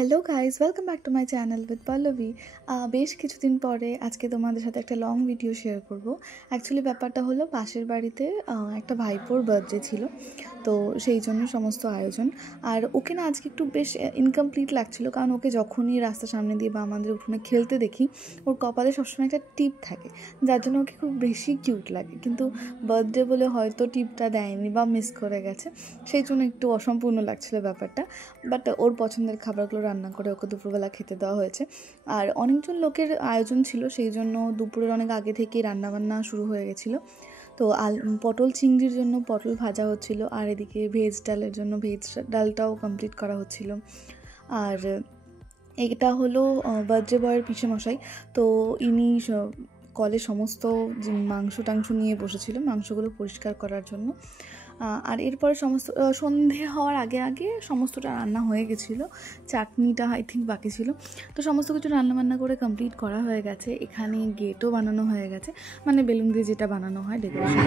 Hello guys, welcome back to my channel with Pallavi. বেশ কিছুদিন পরে আজকে তোমাদের সাথে একটা লং ভিডিও শেয়ার করব। অ্যাকচুয়ালি ব্যাপারটা হলো, পাশের বাড়িতে একটা ভাইপোর বার্থডে ছিল, তো সেই জন্য সমস্ত আয়োজন। আর ওকে না আজকে একটু বেশ ইনকমপ্লিট লাগছিলো, কারণ ওকে যখনই রাস্তার সামনে দিয়ে বা আমাদের উঠোনে খেলতে দেখি, ওর কপালে সবসময় একটা টিপ থাকে, যার জন্য ওকে খুব বেশি কিউট লাগে। কিন্তু বার্থডে বলে হয়তো টিপটা দেয়নি বা মিস করে গেছে, সেই জন্য একটু অসম্পূর্ণ লাগছিলো ব্যাপারটা। বাট ওর পছন্দের খাবারগুলো রান্না করে ওকে দুপুরবেলা খেতে দেওয়া হয়েছে। আর অনেকজন লোকের আয়োজন ছিল, সেই জন্য দুপুরের অনেক আগে থেকেই রান্নাবান্না শুরু হয়ে গেছিলো। তো পটল চিংড়ির জন্য পটল ভাজা হচ্ছিল, আর এদিকে ভেজ ডালের জন্য ভেজ ডালটাও কমপ্লিট করা হচ্ছিল। আর এটা হলো বার্থডে বয়ের পিসেমশাই, তো ইনি কলে সমস্ত মাংস টাংস নিয়ে বসেছিল, মাংসগুলো পরিষ্কার করার জন্য। আর এরপরে সমস্ত সন্ধে হওয়ার আগে আগে সমস্তটা রান্না হয়ে গেছিলো, চাটনিটা আই থিঙ্ক বাকি ছিল। তো সমস্ত কিছু রান্নাবান্না করে কমপ্লিট করা হয়ে গেছে। এখানে গেটও বানানো হয়ে গেছে, মানে বেলুন দিয়ে যেটা বানানো হয় ডেকোরেশন।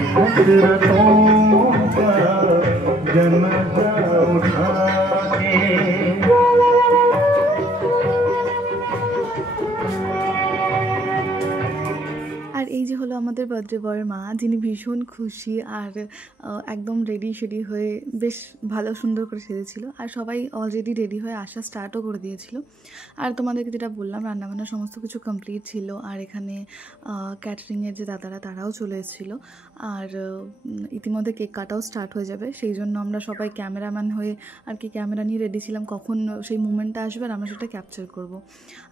আর এই যে হলো আমাদের বার্থডে বয়ের মা, যিনি ভীষণ খুশি আর একদম রেডি হয়ে বেশ ভালো সুন্দর করে সেজেছিল। আর সবাই অলরেডি রেডি হয়ে আসা স্টার্টও করে দিয়েছিল। আর তোমাদেরকে যেটা বললাম, রান্নাবান্না সমস্ত কিছু কমপ্লিট ছিল। আর এখানে ক্যাটারিংয়ের যে দাদারা, তারাও চলে এসেছিলো। আর ইতিমধ্যে কেক কাটাও স্টার্ট হয়ে যাবে, সেই জন্য আমরা সবাই ক্যামেরাম্যান হয়ে আর কি ক্যামেরা নিয়ে রেডি ছিলাম, কখন সেই মুমেন্টটা আসবে আর আমরা সেটা ক্যাপচার করব।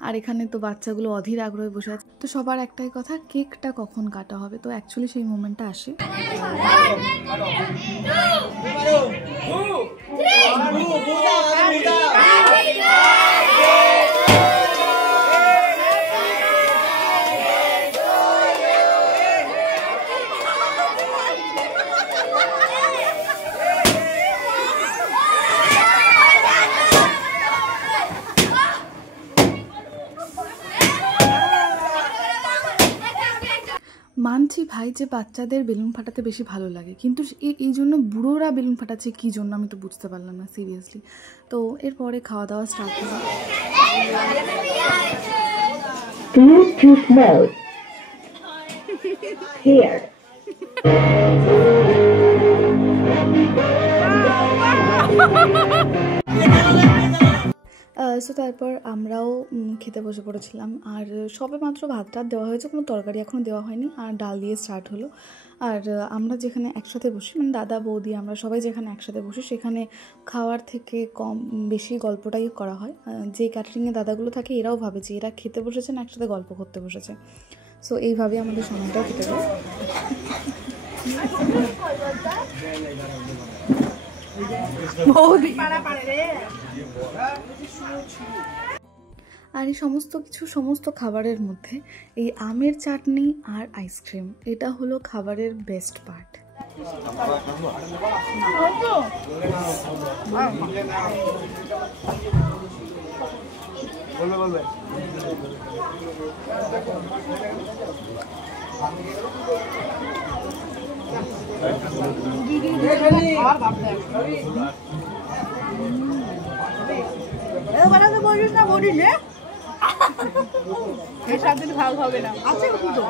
আর এখানে তো বাচ্চাগুলো অধীর আগ্রহে বসে আছে, তো সবার একটাই কথা, কেকটা কখন কাটা হবে। তো অ্যাকচুয়ালি সেই মোমেন্টটা আসে। মানছি ভাই যে বাচ্চাদের বেলুন ফাটাতে বেশি ভালো লাগে, কিন্তু এই জন্য বুড়োরা বেলুন ফাটাচ্ছে কী জন্য আমি তো বুঝতে পারলাম না সিরিয়াসলি। তো এরপরে খাওয়া দাওয়া স্টার্ট হলো। Bluetooth mode paired. সো তারপর আমরাও খেতে বসে পড়েছিলাম। আর সবে মাত্র ভাত টাত দেওয়া হয়েছে, কোনো তরকারি এখনও দেওয়া হয়নি, আর ডাল দিয়ে স্টার্ট হলো। আর আমরা যেখানে একসাথে বসি, মানে দাদা বৌদি আমরা সবাই যেখানে একসাথে বসি, সেখানে খাওয়ার থেকে বেশি গল্পটাই করা হয়। যে ক্যাটারিংয়ে দাদাগুলো থাকে, এরাও ভাবে যে এরা খেতে বসেছে না একসাথে গল্প করতে বসেছে। সো এইভাবেই আমাদের সময়টাও কেটে যায়। আর এই সমস্ত খাবারের মধ্যে এই আমের চাটনি আর আইসক্রিম, এটা হলো খাবারের বেস্ট পার্ট। সারাদিন ভালো হবে না, আছে কিন্তু